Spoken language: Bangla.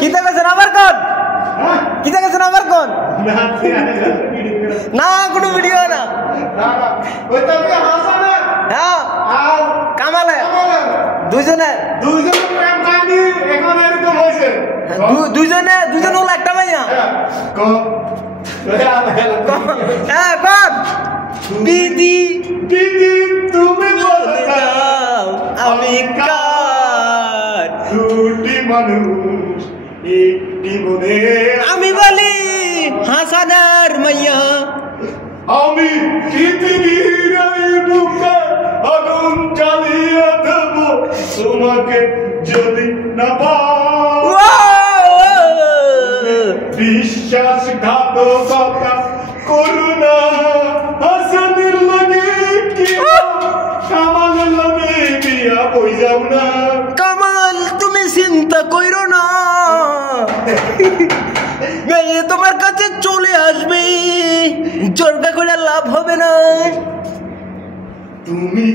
কিতা গেছেন আবার কোন কিতা গেছেন আবার কোন না কোনো ভিডিও না ওইটা কি হাসানে হ্যাঁ আর কামালে দুইজনে প্রেম কাহিনী এখন এরকম হয়েছে দুইজনে হলো একটা মাইয়া হ্যাঁ কম দিদি দিদি তুমি বলে দাও আমি কার দুটি মানুষ একটি মনে আমি বলি হাসানের মাইয়া আমি পৃথিবীর এই বুকে আগুন জ্বালিয়ে দেব তোমাকে যদি না পাও বিশ্বাসঘাতকতা করুণা হাসানের লাগে কি কামালের লাগে বিয়া বই যাও না কামাল তুমি চিন্তা কইরো না মেয়ে তোমার কাছে চলে আসবে জর্গা করে লাভ হবে না তুমি